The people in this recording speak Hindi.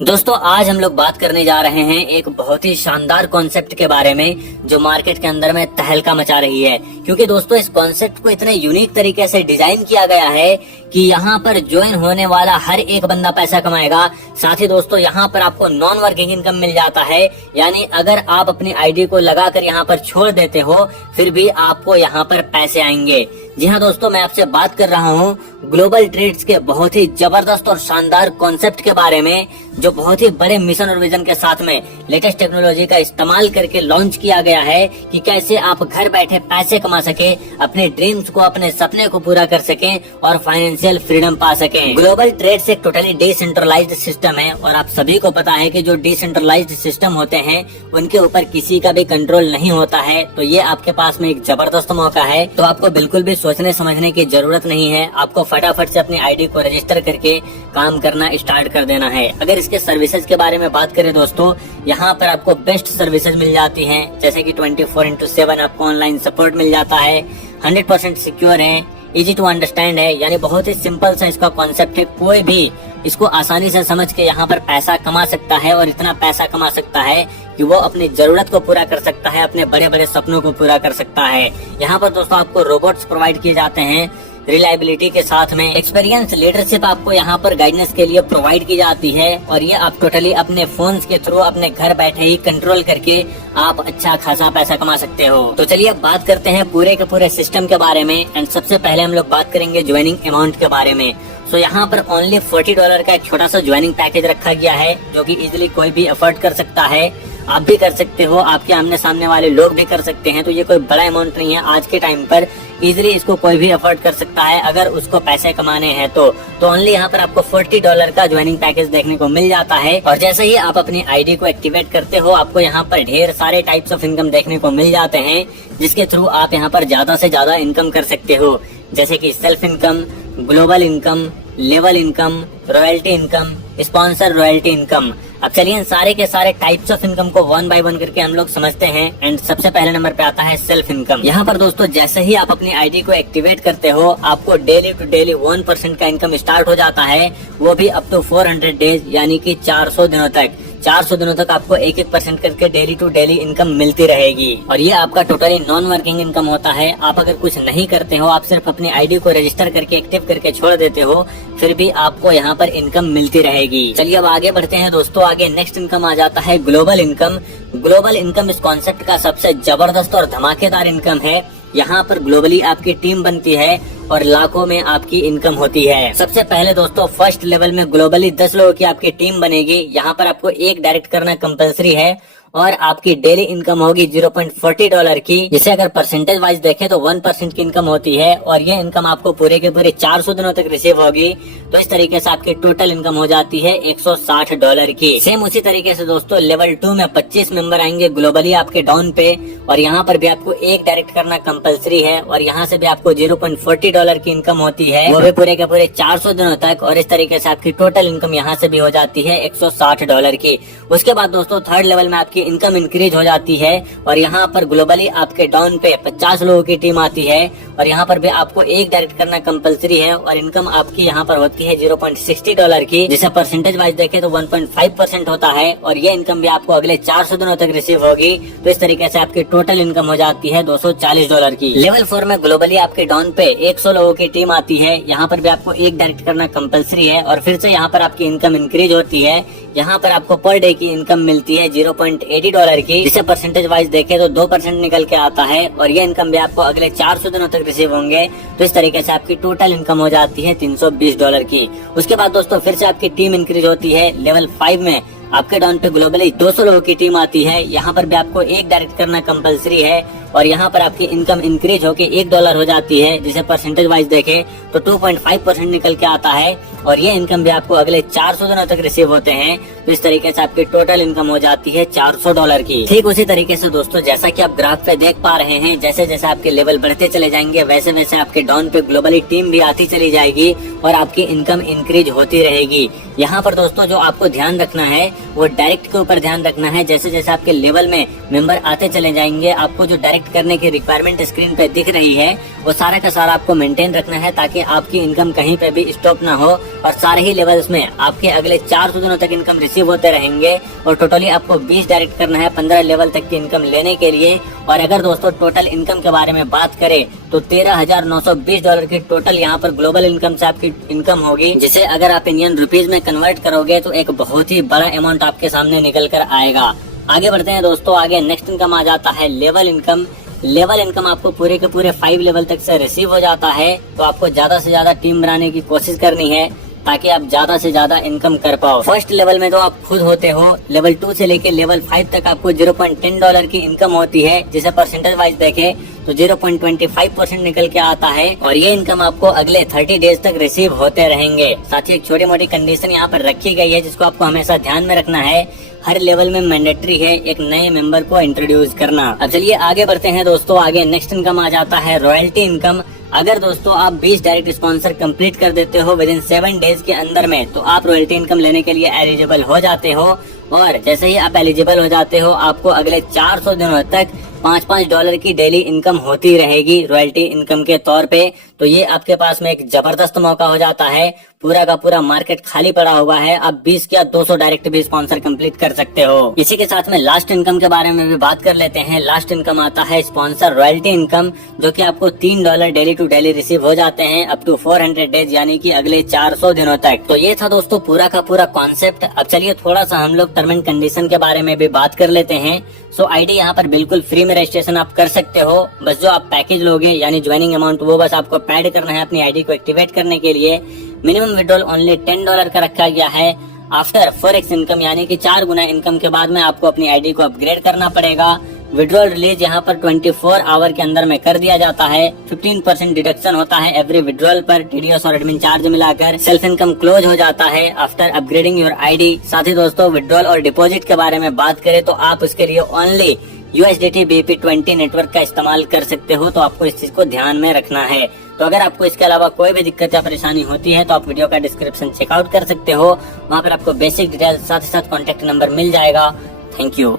दोस्तों आज हम लोग बात करने जा रहे हैं एक बहुत ही शानदार कॉन्सेप्ट के बारे में जो मार्केट के अंदर में तहलका मचा रही है। क्योंकि दोस्तों इस कॉन्सेप्ट को इतने यूनिक तरीके से डिजाइन किया गया है कि यहाँ पर ज्वाइन होने वाला हर एक बंदा पैसा कमाएगा। साथ ही दोस्तों यहाँ पर आपको नॉन वर्किंग इनकम मिल जाता है, यानी अगर आप अपनी आईडी को लगाकर यहाँ पर छोड़ देते हो फिर भी आपको यहाँ पर पैसे आएंगे। जी हाँ दोस्तों, मैं आपसे बात कर रहा हूँ ग्लोबल ट्रेड्स के बहुत ही जबरदस्त और शानदार कॉन्सेप्ट के बारे में, जो बहुत ही बड़े मिशन और विजन के साथ में लेटेस्ट टेक्नोलॉजी का इस्तेमाल करके लॉन्च किया गया है कि कैसे आप घर बैठे पैसे कमा सके, अपने ड्रीम्स को, अपने सपने को पूरा कर सके और फाइनेंशियल फ्रीडम पा सके। ग्लोबल ट्रेड्स एक टोटली डिसेंट्रलाइज्ड सिस्टम है और आप सभी को पता है कि जो डिसेंट्रलाइज्ड सिस्टम होते हैं उनके ऊपर किसी का भी कंट्रोल नहीं होता है। तो ये आपके पास में एक जबरदस्त मौका है। तो आपको बिल्कुल भी सोचने समझने की जरूरत नहीं है, आपको फटाफट से अपनी आईडी को रजिस्टर करके काम करना स्टार्ट कर देना है। अगर इसके सर्विसेज के बारे में बात करें दोस्तों, यहाँ पर आपको बेस्ट सर्विसेज मिल जाती हैं, जैसे कि 24/7 आपको ऑनलाइन सपोर्ट मिल जाता है, 100% सिक्योर है, इजी टू अंडरस्टैंड है, यानी बहुत ही सिंपल सा इसका कॉन्सेप्ट है। कोई भी इसको आसानी से समझ के यहाँ पर पैसा कमा सकता है और इतना पैसा कमा सकता है कि वो अपनी जरूरत को पूरा कर सकता है, अपने बड़े बड़े सपनों को पूरा कर सकता है। यहाँ पर दोस्तों आपको रोबोट्स प्रोवाइड किए जाते हैं रिलायबिलिटी के साथ में, एक्सपीरियंस लीडरशिप आपको यहाँ पर गाइडेंस के लिए प्रोवाइड की जाती है और ये आप टोटली अपने फोन्स के थ्रू अपने घर बैठे ही कंट्रोल करके आप अच्छा खासा पैसा कमा सकते हो। तो चलिए अब बात करते हैं पूरे के पूरे सिस्टम के बारे में। एंड सबसे पहले हम लोग बात करेंगे ज्वाइनिंग अमाउंट के बारे में। तो यहाँ पर ओनली $40 का एक छोटा सा ज्वाइनिंग पैकेज रखा गया है, जो कि इजिली कोई भी अफोर्ड कर सकता है। आप भी कर सकते हो, आपके आमने सामने वाले लोग भी कर सकते हैं। तो ये कोई बड़ा अमाउंट नहीं है, आज के टाइम पर इजिली इसको कोई भी अफोर्ड कर सकता है अगर उसको पैसे कमाने हैं तो ओनली यहाँ पर आपको $40 का ज्वाइनिंग पैकेज देखने को मिल जाता है। और जैसे ही आप अपनी आईडी को एक्टिवेट करते हो, आपको यहाँ पर ढेर सारे टाइप्स ऑफ इनकम देखने को मिल जाते हैं, जिसके थ्रू आप यहाँ पर ज्यादा से ज्यादा इनकम कर सकते हो, जैसे कि self income, global income, level income, royalty income, sponsor royalty income. अब चलिए इन सारे के सारे टाइप्स ऑफ इनकम को वन बाय वन करके हम लोग समझते हैं। एंड सबसे पहले नंबर पे आता है सेल्फ इनकम। यहाँ पर दोस्तों जैसे ही आप अपनी आईडी को एक्टिवेट करते हो, आपको डेली टू डेली 1% का इनकम स्टार्ट हो जाता है, वो भी अप टू 400 डेज, यानी कि 400 दिनों तक। 400 दिनों तक आपको 1% करके डेली टू डेली इनकम मिलती रहेगी। और ये आपका टोटली नॉन वर्किंग इनकम होता है। आप अगर कुछ नहीं करते हो, आप सिर्फ अपनी आईडी को रजिस्टर करके एक्टिव करके छोड़ देते हो, फिर भी आपको यहाँ पर इनकम मिलती रहेगी। चलिए अब आगे बढ़ते हैं दोस्तों। आगे नेक्स्ट इनकम आ जाता है ग्लोबल इनकम। ग्लोबल इनकम इस कॉन्सेप्ट का सबसे जबरदस्त और धमाकेदार इनकम है। यहाँ पर ग्लोबली आपकी टीम बनती है और लाखों में आपकी इनकम होती है। सबसे पहले दोस्तों फर्स्ट लेवल में ग्लोबली 10 लोगों की आपकी टीम बनेगी। यहाँ पर आपको एक डायरेक्ट करना कंपलसरी है और आपकी डेली इनकम होगी $0.40 की, जिसे अगर परसेंटेज वाइज देखें तो 1% की इनकम होती है। और ये इनकम आपको पूरे के पूरे 400 दिनों तक रिसीव होगी। तो इस तरीके से आपकी टोटल इनकम हो जाती है $160 की। सेम उसी तरीके से दोस्तों लेवल 2 में 25 मेंबर आएंगे ग्लोबली आपके डाउन पे, और यहाँ पर भी आपको एक डायरेक्ट करना कंपलसरी है और यहाँ से भी आपको $0.40 की इनकम होती है, वो भी पूरे के पूरे 400 दिनों तक। और इस तरीके से आपकी टोटल इनकम यहाँ से भी हो जाती है $160 की। उसके बाद दोस्तों थर्ड लेवल में आपकी इनकम इंक्रीज हो जाती है और यहाँ पर ग्लोबली आपके डाउन पे 50 लोगों की टीम आती है और यहाँ पर भी आपको एक डायरेक्ट करना कंपलसरी है और इनकम आपकी यहाँ पर होती है $0.60 की, जिसे परसेंटेज वाइज देखें तो 1.5% होता है। और ये इनकम भी आपको अगले 400 दिनों तक रिसीव होगी। तो इस तरीके से आपकी टोटल इनकम हो जाती है $240 की। लेवल 4 में ग्लोबली आपके डाउन पे 100 लोगों की टीम आती है। यहाँ पर भी आपको एक डायरेक्ट करना कंपलसरी है और फिर से यहाँ पर आपकी इनकम इंक्रीज होती है। यहाँ पर आपको पर डे की इनकम मिलती है $0.80 की, जिसे परसेंटेज वाइज देखें तो 2% निकल के आता है। और ये इनकम भी आपको अगले 400 दिनों तक रिसीव होंगे। तो इस तरीके से आपकी टोटल इनकम हो जाती है $320 की। उसके बाद दोस्तों फिर से आपकी टीम इंक्रीज होती है। लेवल 5 में आपके डाउन पे ग्लोबली 200 लोगों की टीम आती है। यहाँ पर भी आपको एक डायरेक्ट करना कंपलसरी है और यहाँ पर आपकी इनकम इंक्रीज होके $1 हो जाती है, जिसे परसेंटेज वाइज देखें तो 2.5% निकल के आता है। और ये इनकम भी आपको अगले 400 दिनों तक रिसीव होते हैं। तो इस तरीके से आपकी टोटल इनकम हो जाती है $400 की। ठीक उसी तरीके से दोस्तों जैसा कि आप ग्राफ पे देख पा रहे हैं, जैसे जैसे आपके लेवल बढ़ते चले जाएंगे वैसे वैसे आपके डाउन पे ग्लोबली टीम भी आती चली जाएगी और आपकी इनकम इंक्रीज होती रहेगी। यहाँ पर दोस्तों जो आपको ध्यान रखना है वो डायरेक्ट के ऊपर ध्यान रखना है। जैसे जैसे आपके लेवल में मेंबर आते चले जाएंगे, आपको जो डायरेक्ट करने की रिक्वायरमेंट स्क्रीन पे दिख रही है वो सारा का सारा आपको मेंटेन रखना है, ताकि आपकी इनकम कहीं पे भी स्टॉप ना हो और सारे ही लेवल्स में आपके अगले 400 दिनों तक इनकम रिसीव होते रहेंगे। और टोटली आपको 20 डायरेक्ट करना है 15 लेवल तक की इनकम लेने के लिए। और अगर दोस्तों टोटल इनकम के बारे में बात करें तो $13,920 की टोटल यहाँ पर ग्लोबल इनकम से आपकी इनकम होगी, जिसे अगर आप इंडियन रुपीज में कन्वर्ट करोगे तो एक बहुत ही बड़ा अमाउंट आपके सामने निकल कर आएगा। आगे बढ़ते हैं दोस्तों, आगे नेक्स्ट इनकम आ जाता है लेवल इनकम। लेवल इनकम आपको पूरे के पूरे 5 लेवल तक से रिसीव हो जाता है। तो आपको ज्यादा से ज्यादा टीम बनाने की कोशिश करनी है ताकि आप ज्यादा से ज्यादा इनकम कर पाओ। फर्स्ट लेवल में तो आप खुद होते हो, लेवल 2 से लेके लेवल 5 तक आपको $0.10 की इनकम होती है, जिसे परसेंटेज वाइज देखे तो 0.25% निकल के आता है। और ये इनकम आपको अगले 30 डेज तक रिसीव होते रहेंगे। साथ ही एक छोटी मोटी कंडीशन यहाँ पर रखी गई है जिसको आपको हमेशा ध्यान में रखना है। हर लेवल में मैंडेटरी है एक नए मेंबर को इंट्रोड्यूस करना। अब चलिए आगे बढ़ते हैं दोस्तों, आगे नेक्स्ट इनकम आ जाता है रॉयल्टी इनकम। अगर दोस्तों आप 20 डायरेक्ट स्पॉन्सर कंप्लीट कर देते हो विद इन 7 डेज के अंदर में, तो आप रॉयल्टी इनकम लेने के लिए एलिजिबल हो जाते हो। और जैसे ही आप एलिजिबल हो जाते हो, आपको अगले 400 दिनों तक $5 की डेली इनकम होती रहेगी रॉयल्टी इनकम के तौर पे। तो ये आपके पास में एक जबरदस्त मौका हो जाता है। पूरा का पूरा मार्केट खाली पड़ा हुआ है, आप 20 या 200 डायरेक्ट भी स्पॉन्सर कंप्लीट कर सकते हो। इसी के साथ में लास्ट इनकम के बारे में भी बात कर लेते हैं। लास्ट इनकम आता है स्पॉन्सर रॉयल्टी इनकम, जो कि आपको $3 डेली टू डेली रिसीव हो जाते हैं अप टू 400 डेज, यानी कि अगले 400 दिनों तक। तो ये था दोस्तों पूरा का पूरा कॉन्सेप्ट। अब चलिए थोड़ा सा हम लोग टर्म एंड कंडीशन के बारे में भी बात कर लेते हैं। सो आईडी यहाँ पर बिल्कुल फ्री में रजिस्ट्रेशन आप कर सकते हो। बस जो आप पैकेज लोगे यानी ज्वाइनिंग अमाउंट, वो बस आपको पैड करना है अपनी आईडी को एक्टिवेट करने के लिए। मिनिमम विड्रॉल ओनली $10 का रखा गया है। आफ्टर 4x इनकम यानी कि 4 गुना इनकम के बाद में आपको अपनी आईडी को अपग्रेड करना पड़ेगा। विड्रॉल रिलीज यहाँ पर 24 आवर के अंदर में कर दिया जाता है। 15% डिडक्शन होता है एवरी विड्रॉल पर, टीडीएस और एडमिन चार्ज मिलाकर। सेल्फ इनकम क्लोज हो जाता है आफ्टर अपग्रेडिंग योर आईडी। साथ ही दोस्तों विड्रॉल और डिपॉजिट के बारे में बात करें तो आप उसके लिए ओनली USDT BP20 नेटवर्क का इस्तेमाल कर सकते हो। तो आपको इस चीज को ध्यान में रखना है। तो अगर आपको इसके अलावा कोई भी दिक्कत या परेशानी होती है तो आप वीडियो का डिस्क्रिप्शन चेकआउट कर सकते हो। वहाँ पर आपको बेसिक डिटेल्स साथ ही साथ कॉन्टेक्ट नंबर मिल जाएगा। Thank you.